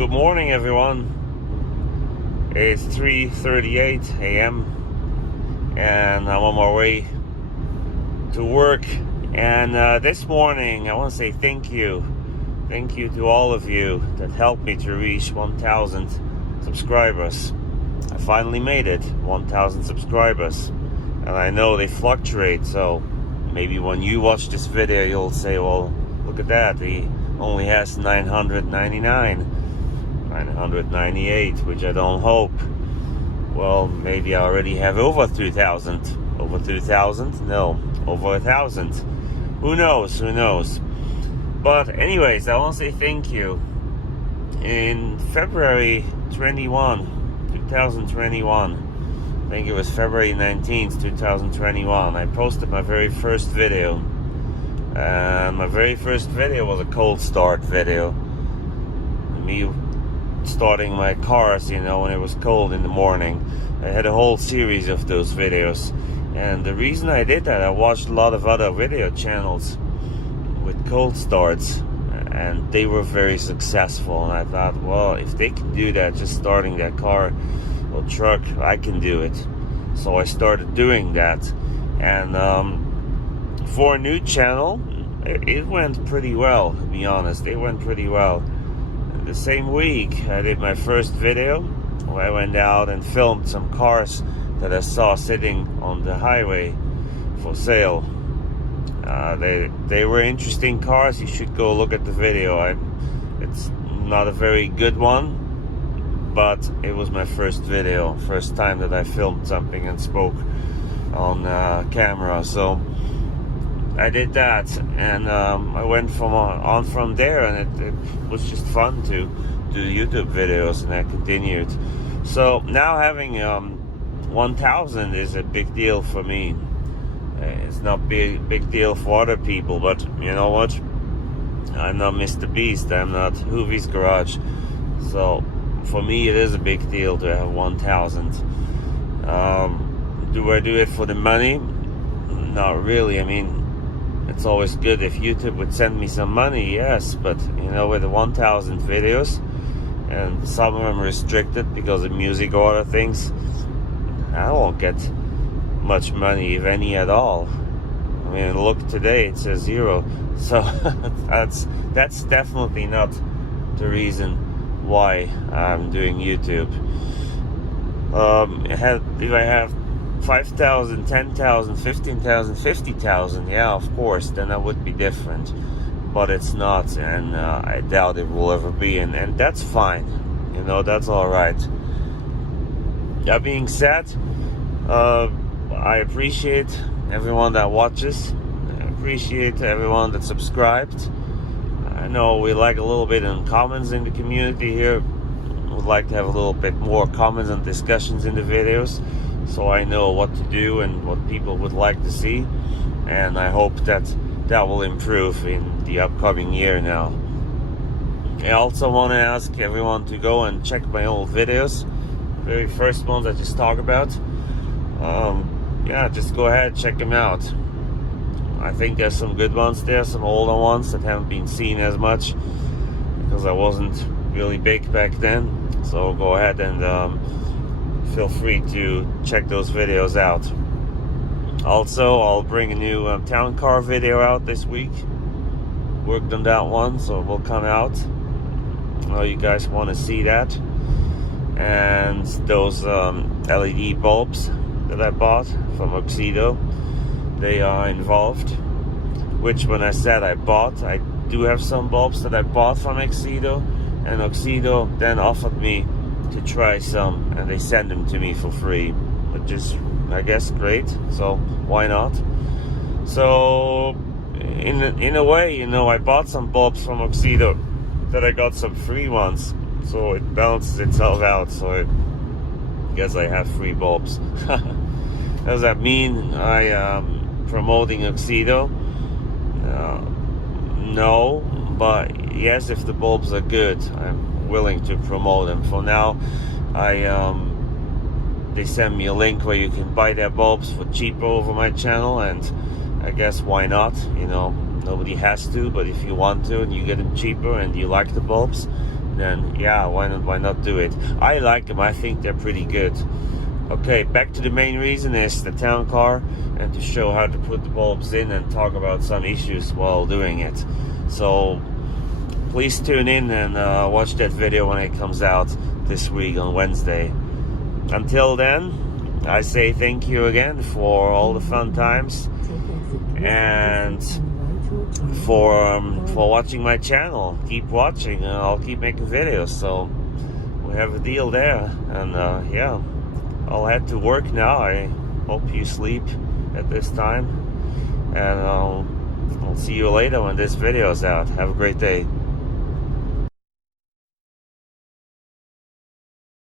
Good morning, everyone. It's 3:38 a.m. and I'm on my way to work. And this morning, I want to say thank you. Thank you to all of you that helped me to reach 1,000 subscribers. I finally made it, 1,000 subscribers. And I know they fluctuate, so maybe when you watch this video, you'll say, well, look at that. He only has 998, which I don't hope. Well, maybe I already have over 2,000. Over 2,000? No, over 1,000. Who knows? Who knows? But anyways, I want to say thank you. In February 2021, I think it was February 19th, 2021, I posted my very first video. My very first video was a cold start video. Me starting my cars, when it was cold in the morning. I had a whole series of those videos. And the reason I did that, I watched a lot of other video channels with cold starts, and they were very successful. And I thought, well, if they can do that, just starting that car or truck, I can do it. So I started doing that. And for a new channel, it went pretty well, to be honest. It went pretty well. The same week, I did my first video where I went out and filmed some cars that I saw sitting on the highway for sale. They were interesting cars. You should go look at the video. It's not a very good one, but it was my first video, first time that I filmed something and spoke on camera. So I did that, and I went from there, and it was just fun to do YouTube videos, and I continued. So now having 1,000 is a big deal for me. It's not big deal for other people, but you know what? I'm not Mr. Beast. I'm not Hoovie's Garage. So for me, it is a big deal to have 1,000. Do I do it for the money? Not really. I mean, it's always good if YouTube would send me some money, yes, but with the 1,000 videos, and some of them restricted because of music or other things, I won't get much money, if any at all. I mean, look today, it says 0. So that's definitely not the reason why I'm doing YouTube. If I have 5,000, 10,000, 15,000, 50,000, yeah, of course, then that would be different. But it's not, and I doubt it will ever be, and that's fine. That's all right. That being said, I appreciate everyone that watches. I appreciate everyone that subscribed. I know we like a little bit in comments in the community here. Would like to have a little bit more comments and discussions in the videos, so I know what to do and what people would like to see. And I hope that will improve in the upcoming year now. I also want to ask everyone to go and check my old videos. The very first ones I just talked about. Yeah, just go ahead, check them out. I think there's some good ones there, some older ones that haven't been seen as much because I wasn't really big back then. So go ahead and feel free to check those videos out. Also, I'll bring a new town car video out this week. Worked on that one, so it will come out. I know you guys want to see that. And those LED bulbs that I bought from AUXITO, they are involved. Which, when I said I bought, I do have some bulbs that I bought from AUXITO, and AUXITO then offered me to try some, and they send them to me for free, which is, I guess, great. So why not? So in a way, I bought some bulbs from AUXITO that I got some free ones, so it balances itself out. So I guess I have free bulbs. Does that mean I am promoting AUXITO? No, but yes, if the bulbs are good, I'm willing to promote them. For now, they send me a link where you can buy their bulbs for cheaper over my channel, and I guess why not? Nobody has to, but if you want to and you get them cheaper and you like the bulbs, then yeah, why not do it? I like them. I think they're pretty good. Okay, back to the main reason is the town car, and to show how to put the bulbs in and talk about some issues while doing it. So please tune in and watch that video when it comes out this week on Wednesday. Until then, I say thank you again for all the fun times and for watching my channel. Keep watching, I'll keep making videos. So we have a deal there, and yeah, I'll head to work now. I hope you sleep at this time, and I'll see you later when this video is out. Have a great day.